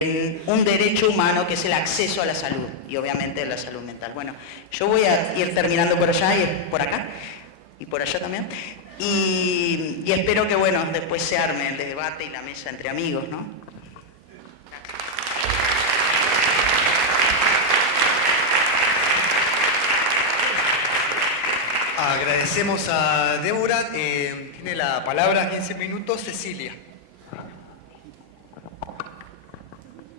un derecho humano que es el acceso a la salud y obviamente la salud mental. Bueno, yo voy a ir terminando por allá y por acá y por allá también y espero que bueno, después se arme el debate y la mesa entre amigos, ¿no? Agradecemos a Débora. Tiene la palabra 15 minutos Cecilia.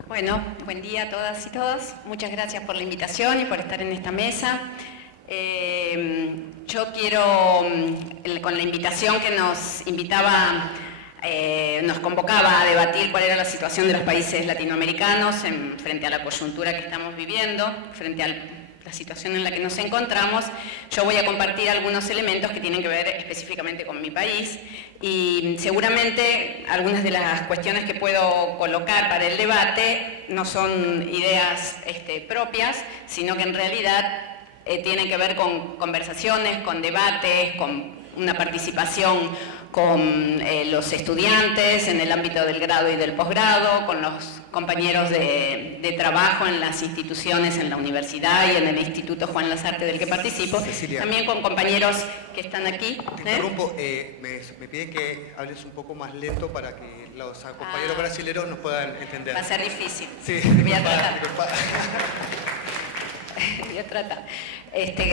Bueno, buen día a todas y todos. Muchas gracias por la invitación y por estar en esta mesa. Yo quiero, con la invitación que nos invitaba, nos convocaba a debatir cuál era la situación de los países latinoamericanos frente a la coyuntura que estamos viviendo, frente a la situación en la que nos encontramos. Yo voy a compartir algunos elementos que tienen que ver específicamente con mi país y seguramente algunas de las cuestiones que puedo colocar para el debate no son ideas propias, sino que en realidad tienen que ver con conversaciones, con debates, con una participación con los estudiantes en el ámbito del grado y del posgrado, con los compañeros de trabajo en las instituciones, en la universidad y en el Instituto Juan Lasarte del que participo, Cecilia, también con compañeros que están aquí. Te interrumpo, me piden que hables un poco más lento para que los compañeros brasileños nos puedan entender. Va a ser difícil. Sí, Voy a tratar. Voy a tratar.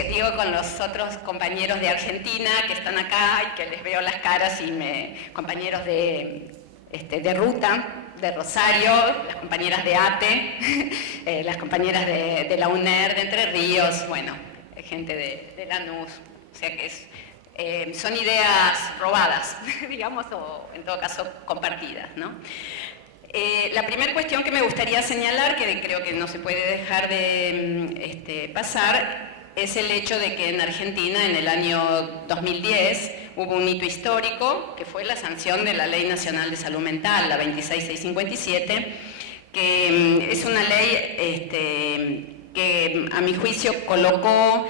Digo con los otros compañeros de Argentina que están acá y que les veo las caras y compañeros de ruta, de Rosario, las compañeras de ATE, las compañeras de la UNER, de Entre Ríos, bueno, gente de Lanús, o sea que son ideas robadas, digamos, o en todo caso compartidas, ¿no? La primera cuestión que me gustaría señalar, que creo que no se puede dejar de pasar, es el hecho de que en Argentina en el año 2010 hubo un hito histórico, que fue la sanción de la Ley Nacional de Salud Mental, la 26657, que es una ley que a mi juicio colocó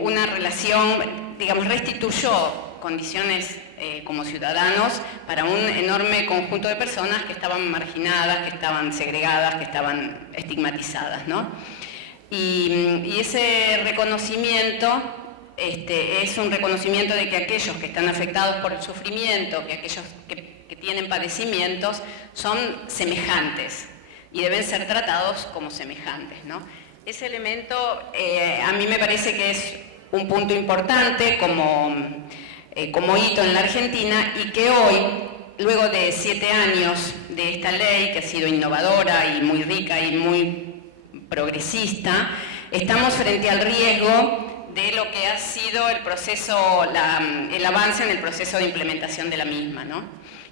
una relación, digamos, restituyó condiciones como ciudadanos para un enorme conjunto de personas que estaban marginadas, que estaban segregadas, que estaban estigmatizadas, ¿no? Y ese reconocimiento es un reconocimiento de que aquellos que están afectados por el sufrimiento, que aquellos que tienen padecimientos, son semejantes y deben ser tratados como semejantes, ¿no? Ese elemento a mí me parece que es un punto importante como hito en la Argentina y que hoy, luego de 7 años de esta ley, que ha sido innovadora y muy rica y muy progresista, estamos frente al riesgo de lo que ha sido el proceso, el avance en el proceso de implementación de la misma, ¿no?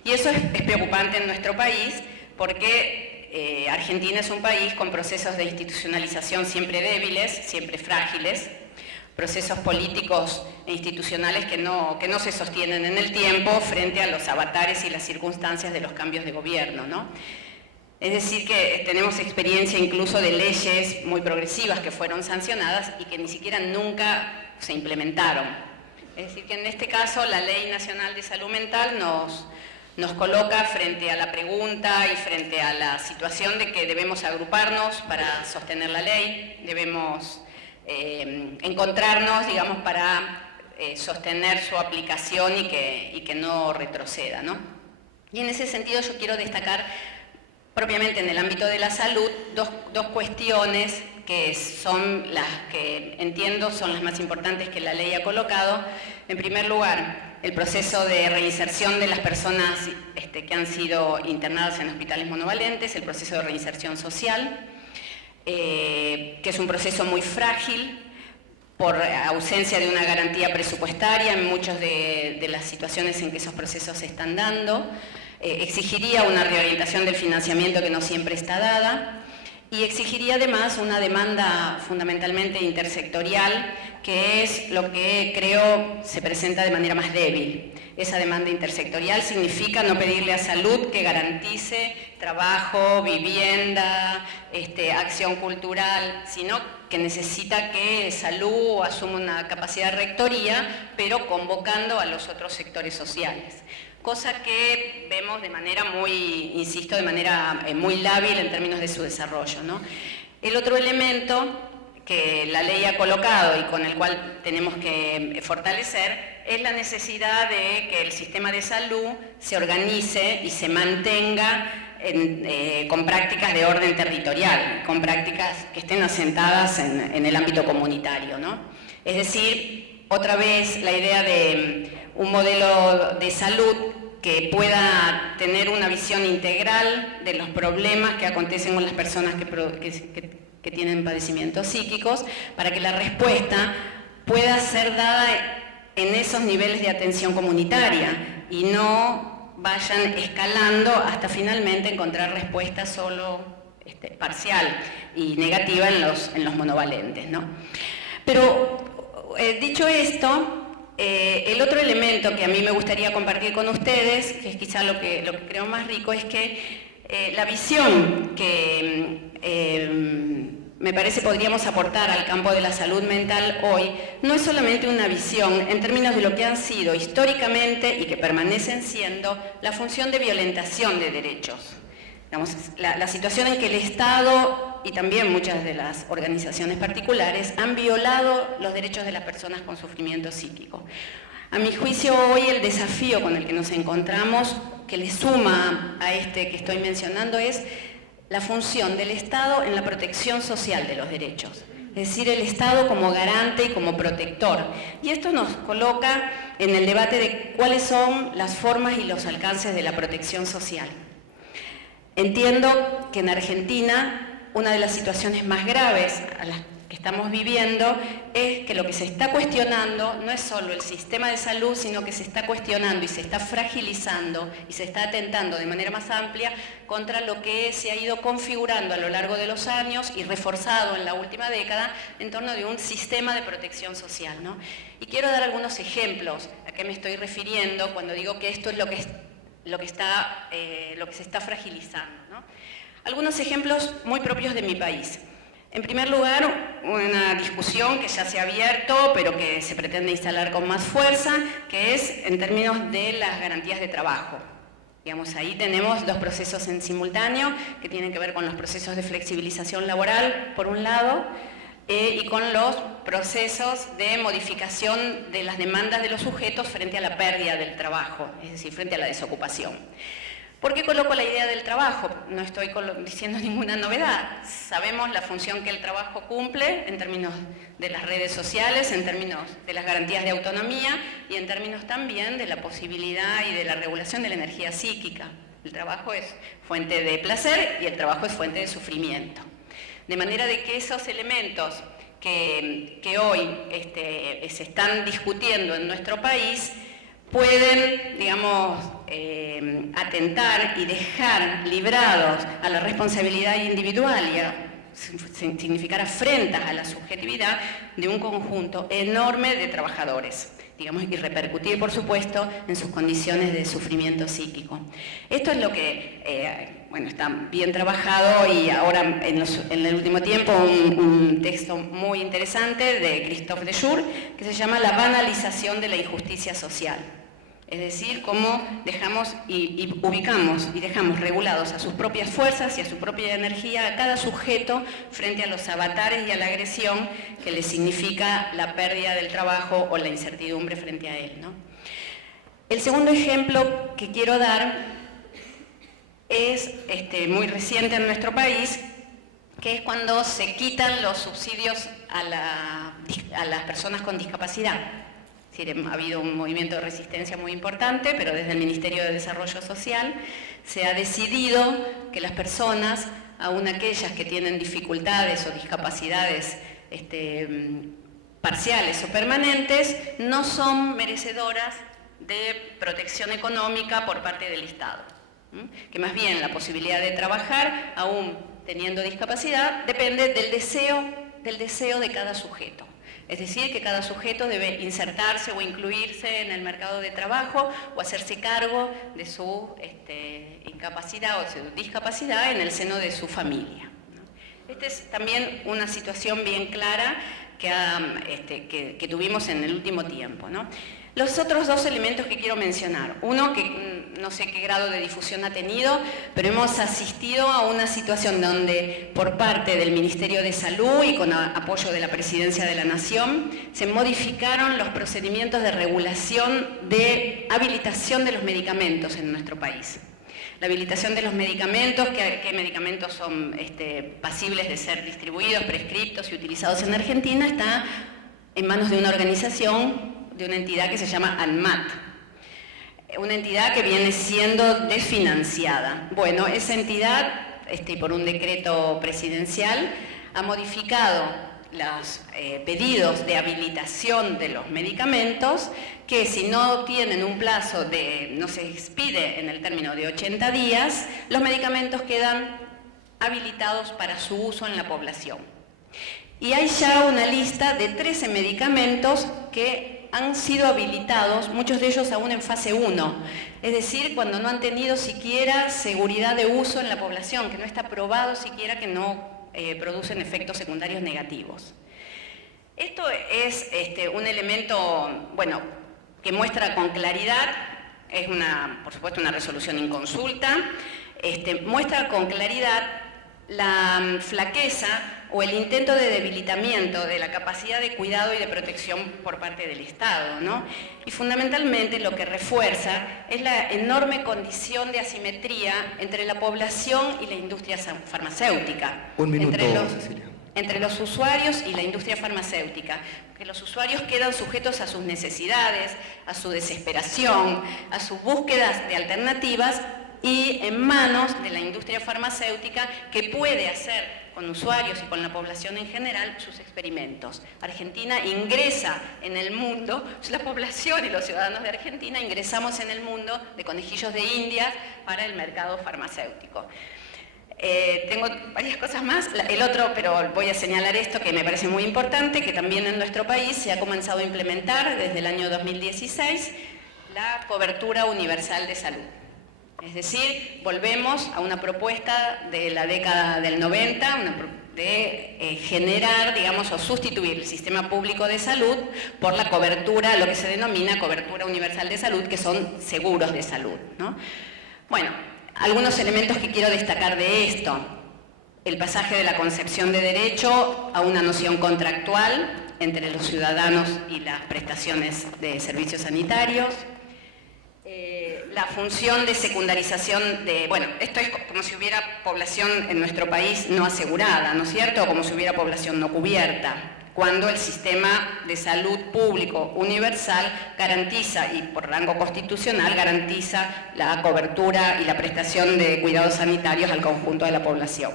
Y eso es preocupante en nuestro país porque Argentina es un país con procesos de institucionalización siempre débiles, siempre frágiles, procesos políticos e institucionales que no se sostienen en el tiempo frente a los avatares y las circunstancias de los cambios de gobierno, ¿no? Es decir, que tenemos experiencia incluso de leyes muy progresivas que fueron sancionadas y que ni siquiera nunca se implementaron. Es decir, que en este caso la Ley Nacional de Salud Mental nos coloca frente a la pregunta y frente a la situación de que debemos agruparnos para sostener la ley, debemos encontrarnos, digamos, para sostener su aplicación y que no retroceda, ¿no? Y en ese sentido yo quiero destacar propiamente en el ámbito de la salud dos cuestiones que son las que entiendo son las más importantes que la ley ha colocado. En primer lugar, el proceso de reinserción de las personas que han sido internadas en hospitales monovalentes, el proceso de reinserción social, que es un proceso muy frágil por ausencia de una garantía presupuestaria en muchas de las situaciones en que esos procesos se están dando. Exigiría una reorientación del financiamiento que no siempre está dada y exigiría además una demanda fundamentalmente intersectorial, que es lo que creo se presenta de manera más débil. Esa demanda intersectorial significa no pedirle a salud que garantice trabajo, vivienda, acción cultural, sino que necesita que salud asuma una capacidad de rectoría, pero convocando a los otros sectores sociales. cosa que vemos de manera muy, insisto, de manera muy lábil en términos de su desarrollo, ¿no? El otro elemento que la ley ha colocado y con el cual tenemos que fortalecer es la necesidad de que el sistema de salud se organice y se mantenga con prácticas de orden territorial, con prácticas que estén asentadas en el ámbito comunitario, ¿no? Es decir, otra vez la idea de un modelo de salud que pueda tener una visión integral de los problemas que acontecen con las personas que tienen padecimientos psíquicos, para que la respuesta pueda ser dada en esos niveles de atención comunitaria y no vayan escalando hasta finalmente encontrar respuesta solo parcial y negativa en los monovalentes, ¿no? Pero dicho esto, el otro elemento que a mí me gustaría compartir con ustedes, que es quizá lo que creo más rico, es que la visión que me parece podríamos aportar al campo de la salud mental hoy no es solamente una visión en términos de lo que han sido históricamente y que permanecen siendo la función de violentación de derechos. Digamos, la situación en que el Estado y también muchas de las organizaciones particulares han violado los derechos de las personas con sufrimiento psíquico. A mi juicio, hoy el desafío con el que nos encontramos, que le suma a este que estoy mencionando, es la función del Estado en la protección social de los derechos. Es decir, el Estado como garante y como protector. Y esto nos coloca en el debate de cuáles son las formas y los alcances de la protección social. Entiendo que en Argentina una de las situaciones más graves a las que estamos viviendo es que lo que se está cuestionando no es solo el sistema de salud, sino que se está cuestionando y se está fragilizando y se está atentando de manera más amplia contra lo que se ha ido configurando a lo largo de los años y reforzado en la última década en torno de un sistema de protección social, ¿no? Y quiero dar algunos ejemplos a qué me estoy refiriendo cuando digo que esto es lo que se está fragilizando, ¿no? Algunos ejemplos muy propios de mi país. En primer lugar, una discusión que ya se ha abierto, pero que se pretende instalar con más fuerza, que es en términos de las garantías de trabajo. Digamos, ahí tenemos dos procesos en simultáneo que tienen que ver con los procesos de flexibilización laboral, por un lado, y con los procesos de modificación de las demandas de los sujetos frente a la pérdida del trabajo, es decir, frente a la desocupación. ¿Por qué coloco la idea del trabajo? No estoy diciendo ninguna novedad. Sabemos la función que el trabajo cumple en términos de las redes sociales, en términos de las garantías de autonomía y en términos también de la posibilidad y de la regulación de la energía psíquica. El trabajo es fuente de placer y el trabajo es fuente de sufrimiento. De manera de que esos elementos que hoy se están discutiendo en nuestro país pueden, digamos, atentar y dejar librados a la responsabilidad individual y a significar afrentas a la subjetividad de un conjunto enorme de trabajadores, digamos, y repercutir, por supuesto, en sus condiciones de sufrimiento psíquico. Esto es lo que, bueno, está bien trabajado y ahora en el último tiempo un texto muy interesante de Christophe Dejour que se llama La banalización de la injusticia social. Es decir, cómo dejamos y ubicamos y dejamos regulados a sus propias fuerzas y a su propia energía a cada sujeto frente a los avatares y a la agresión que le significa la pérdida del trabajo o la incertidumbre frente a él, ¿no? El segundo ejemplo que quiero dar es muy reciente en nuestro país, que es cuando se quitan los subsidios a las personas con discapacidad. Es decir, ha habido un movimiento de resistencia muy importante, pero desde el Ministerio de Desarrollo Social se ha decidido que las personas, aun aquellas que tienen dificultades o discapacidades parciales o permanentes, no son merecedoras de protección económica por parte del Estado. Que más bien la posibilidad de trabajar, aún teniendo discapacidad, depende del deseo de cada sujeto. Es decir, que cada sujeto debe insertarse o incluirse en el mercado de trabajo o hacerse cargo de su incapacidad o de su discapacidad en el seno de su familia. Esta es también una situación bien clara que tuvimos en el último tiempo, ¿no? Los otros dos elementos que quiero mencionar, uno que no sé qué grado de difusión ha tenido, pero hemos asistido a una situación donde por parte del Ministerio de Salud y con apoyo de la Presidencia de la Nación se modificaron los procedimientos de regulación de habilitación de los medicamentos en nuestro país. La habilitación de los medicamentos, qué medicamentos son pasibles de ser distribuidos, prescriptos y utilizados en Argentina, está en manos de una organización, de una entidad que se llama ANMAT, una entidad que viene siendo desfinanciada. Bueno, esa entidad, por un decreto presidencial, ha modificado los pedidos de habilitación de los medicamentos, que si no tienen un plazo no se expide en el término de 80 días, los medicamentos quedan habilitados para su uso en la población. Y hay ya una lista de 13 medicamentos que han sido habilitados, muchos de ellos aún en fase 1, es decir, cuando no han tenido siquiera seguridad de uso en la población, que no está probado siquiera que no producen efectos secundarios negativos. Esto es un elemento, bueno, que muestra con claridad, es por supuesto una resolución inconsulta, muestra con claridad la flaqueza o el intento de debilitamiento de la capacidad de cuidado y de protección por parte del Estado, ¿no? Y fundamentalmente lo que refuerza es la enorme condición de asimetría entre la población y la industria farmacéutica. Un minuto, Cecilia. Entre los usuarios y la industria farmacéutica, que los usuarios quedan sujetos a sus necesidades, a su desesperación, a sus búsquedas de alternativas y en manos de la industria farmacéutica que puede hacer con usuarios y con la población en general sus experimentos. Argentina ingresa en el mundo, la población y los ciudadanos de Argentina ingresamos en el mundo de conejillos de Indias para el mercado farmacéutico. Tengo varias cosas más, el otro, pero voy a señalar esto que me parece muy importante, que también en nuestro país se ha comenzado a implementar desde el año 2016 la cobertura universal de salud. Es decir, volvemos a una propuesta de la década del 90, de generar, digamos, o sustituir el sistema público de salud por la cobertura, lo que se denomina cobertura universal de salud, que son seguros de salud, ¿no? Bueno, algunos elementos que quiero destacar de esto. El pasaje de la concepción de derecho a una noción contractual entre los ciudadanos y las prestaciones de servicios sanitarios. La función de secundarización de... Bueno, esto es como si hubiera población en nuestro país no asegurada, ¿no es cierto? O como si hubiera población no cubierta, cuando el sistema de salud público universal garantiza, y por rango constitucional, garantiza la cobertura y la prestación de cuidados sanitarios al conjunto de la población.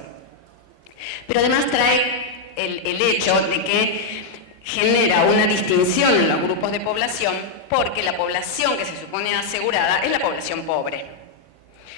Pero además trae el hecho de que genera una distinción en los grupos de población porque la población que se supone asegurada es la población pobre.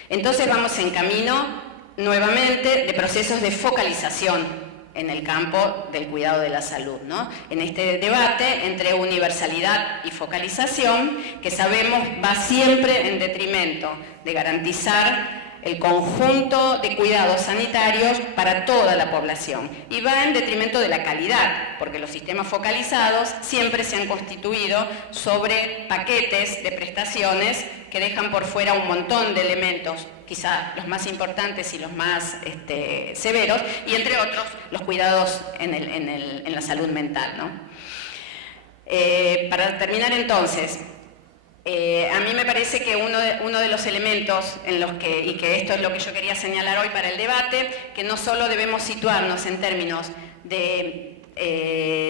Entonces vamos en camino nuevamente de procesos de focalización en el campo del cuidado de la salud, ¿no? En este debate entre universalidad y focalización, que sabemos va siempre en detrimento de garantizar el conjunto de cuidados sanitarios para toda la población y va en detrimento de la calidad, porque los sistemas focalizados siempre se han constituido sobre paquetes de prestaciones que dejan por fuera un montón de elementos, quizá los más importantes y los más severos, y entre otros los cuidados en la salud mental, ¿no? Para terminar entonces, a mí me parece que uno de los elementos y que esto es lo que yo quería señalar hoy para el debate, que no solo debemos situarnos en términos de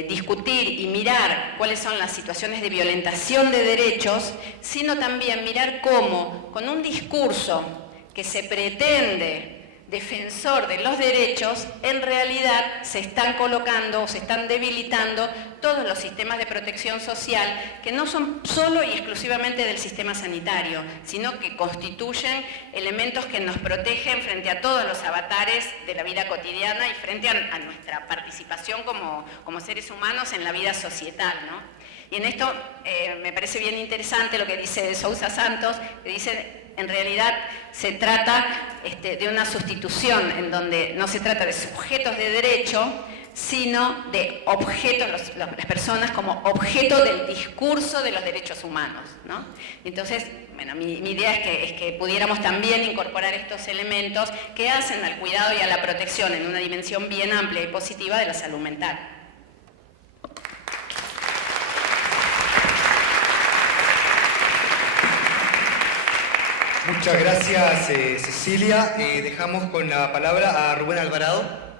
discutir y mirar cuáles son las situaciones de violentación de derechos, sino también mirar cómo, con un discurso que se pretende defensor de los derechos, en realidad se están colocando o se están debilitando todos los sistemas de protección social que no son solo y exclusivamente del sistema sanitario, sino que constituyen elementos que nos protegen frente a todos los avatares de la vida cotidiana y frente a nuestra participación como seres humanos en la vida societal, ¿no? Y en esto me parece bien interesante lo que dice Sousa Santos, que dice, en realidad se trata de una sustitución en donde no se trata de sujetos de derecho, sino de objeto, las personas como objeto del discurso de los derechos humanos, ¿no? Entonces, bueno, mi idea es que pudiéramos también incorporar estos elementos que hacen al cuidado y a la protección en una dimensión bien amplia y positiva de la salud mental. Muchas gracias, Cecilia. Dejamos con la palabra a Rubén Alvarado.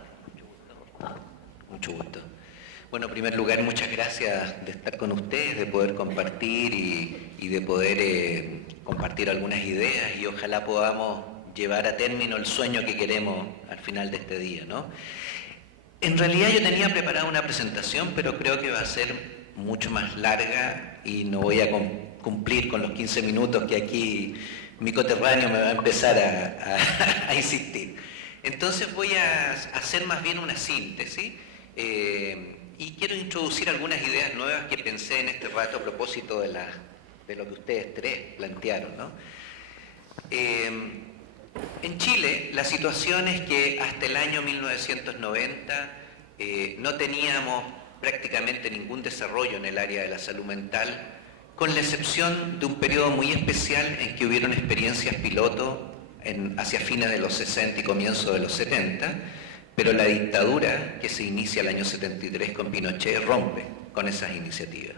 Mucho gusto. Bueno, en primer lugar, muchas gracias de estar con ustedes, de poder compartir y de poder compartir algunas ideas y ojalá podamos llevar a término el sueño que queremos al final de este día, ¿no? En realidad yo tenía preparada una presentación, pero creo que va a ser mucho más larga y no voy a cumplir con los 15 minutos que aquí mi coterráneo me va a empezar a insistir. Entonces voy a hacer más bien una síntesis y quiero introducir algunas ideas nuevas que pensé en este rato a propósito de lo que ustedes tres plantearon, ¿no? En Chile la situación es que hasta el año 1990 no teníamos prácticamente ningún desarrollo en el área de la salud mental, con la excepción de un periodo muy especial en que hubieron experiencias piloto hacia fines de los 60 y comienzos de los 70, pero la dictadura que se inicia el año 73 con Pinochet rompe con esas iniciativas.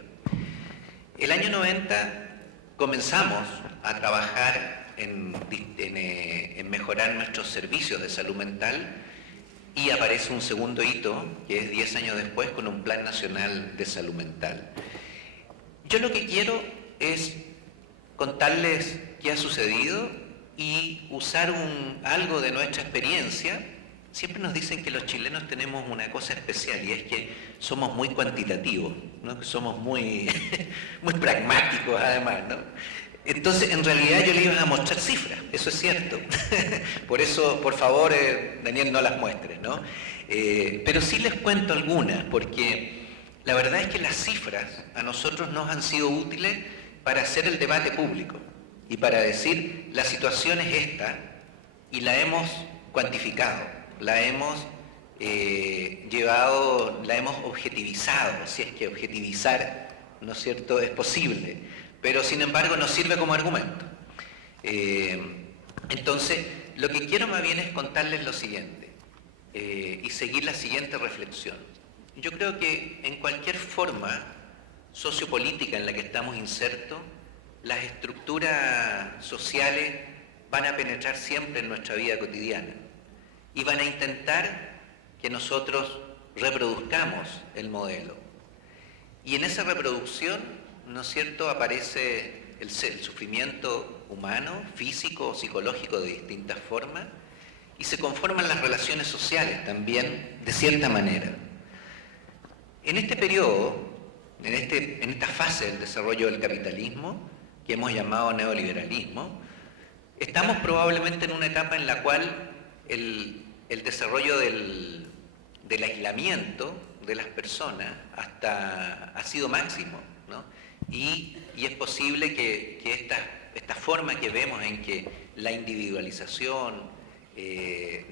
El año 90 comenzamos a trabajar en mejorar nuestros servicios de salud mental y aparece un segundo hito, que es 10 años después, con un Plan Nacional de Salud Mental. Yo lo que quiero es contarles qué ha sucedido y usar algo de nuestra experiencia. Siempre nos dicen que los chilenos tenemos una cosa especial y es que somos muy cuantitativos, ¿no? Que somos muy, muy pragmáticos además, ¿no? Entonces, en realidad yo les iba a mostrar cifras, eso es cierto. Por eso, por favor, Daniel, no las muestres, ¿no? Pero sí les cuento algunas, porque la verdad es que las cifras a nosotros nos han sido útiles para hacer el debate público y para decir la situación es esta y la hemos cuantificado, la hemos llevado, la hemos objetivizado, si es que objetivizar, ¿no es cierto?, es posible, pero sin embargo nos sirve como argumento. Entonces, lo que quiero más bien es contarles lo siguiente y seguir la siguiente reflexión. Yo creo que en cualquier forma sociopolítica en la que estamos insertos, las estructuras sociales van a penetrar siempre en nuestra vida cotidiana y van a intentar que nosotros reproduzcamos el modelo. Y en esa reproducción, ¿no es cierto?, aparece el sufrimiento humano, físico, psicológico de distintas formas y se conforman las relaciones sociales también de cierta manera. En este periodo, en esta fase del desarrollo del capitalismo, que hemos llamado neoliberalismo, estamos probablemente en una etapa en la cual el desarrollo del aislamiento de las personas ha sido máximo, ¿no? Y es posible que esta forma que vemos en que la individualización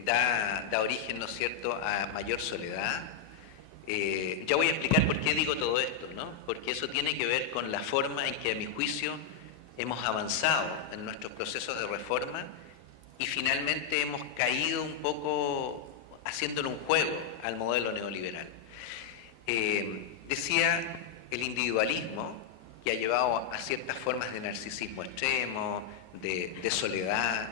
da origen, ¿no es cierto?, a mayor soledad. Ya voy a explicar por qué digo todo esto, ¿no? Porque eso tiene que ver con la forma en que, a mi juicio, hemos avanzado en nuestros procesos de reforma y finalmente hemos caído un poco haciéndole un juego al modelo neoliberal. Decía el individualismo, que ha llevado a ciertas formas de narcisismo extremo, de soledad,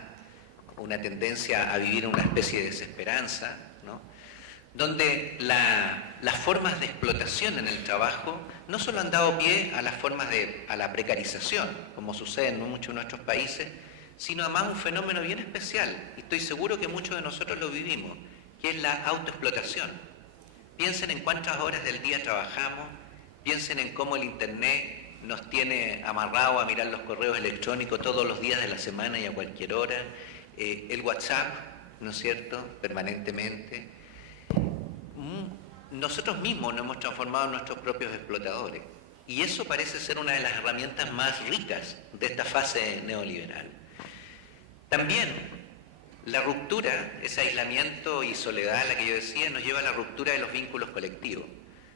una tendencia a vivir una especie de desesperanza, ¿no?, donde las formas de explotación en el trabajo no solo han dado pie a las formas a la precarización, como sucede en muchos de nuestros países, sino además un fenómeno bien especial, y estoy seguro que muchos de nosotros lo vivimos, que es la autoexplotación. Piensen en cuántas horas del día trabajamos, piensen en cómo el Internet nos tiene amarrado a mirar los correos electrónicos todos los días de la semana y a cualquier hora, el WhatsApp, ¿no es cierto?, permanentemente. Nosotros mismos nos hemos transformado en nuestros propios explotadores y eso parece ser una de las herramientas más ricas de esta fase neoliberal. También La ruptura, ese aislamiento y soledad a la que yo decía, nos lleva a la ruptura de los vínculos colectivos.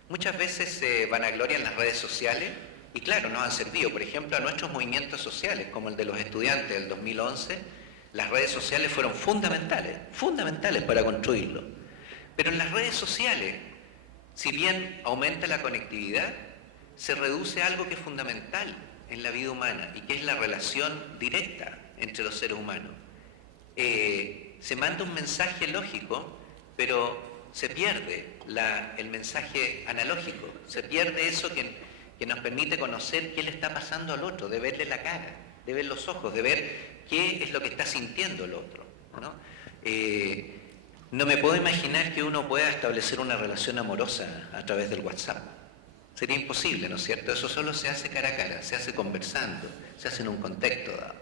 Muchas veces se vanaglorian las redes sociales y claro, nos han servido, por ejemplo, a nuestros movimientos sociales, como el de los estudiantes del 2011, las redes sociales fueron fundamentales para construirlo. Pero en las redes sociales, si bien aumenta la conectividad, se reduce algo que es fundamental en la vida humana y que es la relación directa entre los seres humanos. Se manda un mensaje lógico, pero se pierde el mensaje analógico, se pierde eso que nos permite conocer qué le está pasando al otro, de verle la cara, de ver los ojos, de ver qué es lo que está sintiendo el otro, ¿no? No me puedo imaginar que uno pueda establecer una relación amorosa a través del WhatsApp. Sería imposible, ¿no es cierto? Eso solo se hace cara a cara, se hace conversando, se hace en un contexto dado.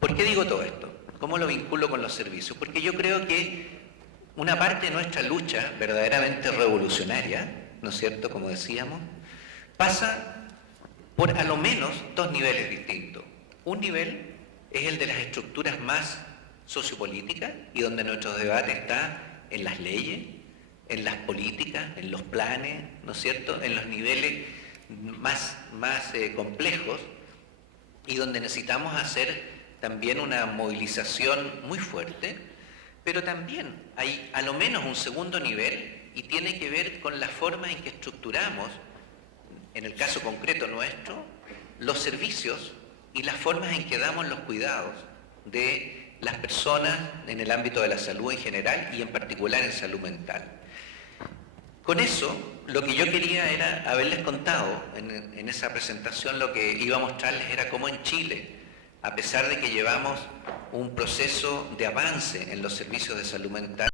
¿Por qué digo todo esto? ¿Cómo lo vinculo con los servicios? Porque yo creo que una parte de nuestra lucha verdaderamente revolucionaria, ¿no es cierto?, como decíamos, pasa por a lo menos dos niveles distintos. Un nivel es el de las estructuras más sociopolíticas y donde nuestro debate está en las leyes, en las políticas, en los planes, ¿no es cierto?, en los niveles más complejos y donde necesitamos hacer también una movilización muy fuerte, pero también hay a lo menos un segundo nivel y tiene que ver con la forma en que estructuramos, en el caso concreto nuestro, los servicios y las formas en que damos los cuidados de las personas en el ámbito de la salud en general y en particular en salud mental. Con eso, lo que yo quería era haberles contado en esa presentación, lo que iba a mostrarles era cómo en Chile, a pesar de que llevamos un proceso de avance en los servicios de salud mental,